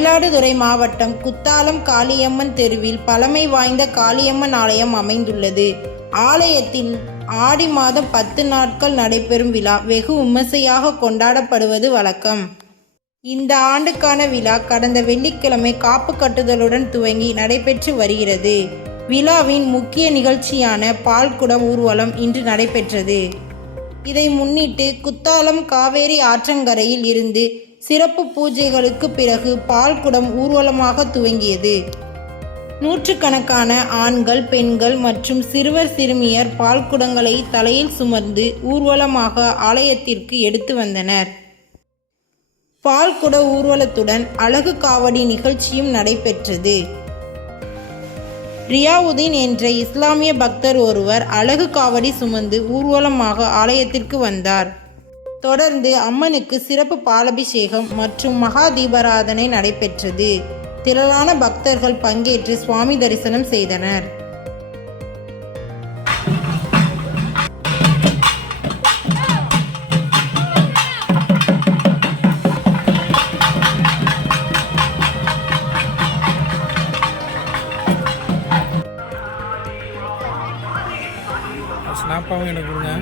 மயிலாடுதுறை மாவட்டம் குத்தாலம் காளியம்மன் தெருவில் பழமை வாய்ந்த காளியம்மன் ஆலயம் அமைந்துள்ளது. ஆலயத்தில் ஆடி மாதம் 10 நாட்கள் நடைபெறும் விழா வெகு விமர்சையாக கொண்டாடப்படுவது வழக்கம். இந்த ஆண்டுக்கான விழா கடந்த வெள்ளிக்கிழமை காப்பு கட்டுதலுடன் துவங்கி நடைபெற்று வருகிறது. விழாவின் முக்கிய நிகழ்ச்சியான பால்குடம் ஊர்வலம் இன்று நடைபெற்றது. இதை முன்னிட்டு குத்தாலம் காவேரி ஆற்றங்கரையில் இருந்து சிறப்பு பூஜைகளுக்கு பிறகு பால்குடம் ஊர்வலமாக துவங்கியது. நூற்றுக்கணக்கான ஆண்கள், பெண்கள் மற்றும் சிறுவர் சிறுமியர் பால்குடங்களை தலையில் சுமந்து ஊர்வலமாக ஆலயத்திற்கு எடுத்து வந்தனர். பால்குட ஊர்வலத்துடன் அழகு காவடி நிகழ்ச்சியும் நடைபெற்றது. ரியாவுதீன் என்ற இஸ்லாமிய பக்தர் ஒருவர் அழகு காவடி சுமந்து ஊர்வலமாக ஆலயத்திற்கு வந்தார். தொடர்ந்து அம்மனுக்கு சிறப்பு பாலபிஷேகம் மற்றும் மகா தீபாராதனை நடைபெற்றது. திரளான பக்தர்கள் பங்கேற்று சுவாமி தரிசனம் செய்தனர். ஸ்னாப்பாகவும் எனக்கு கொடுங்க.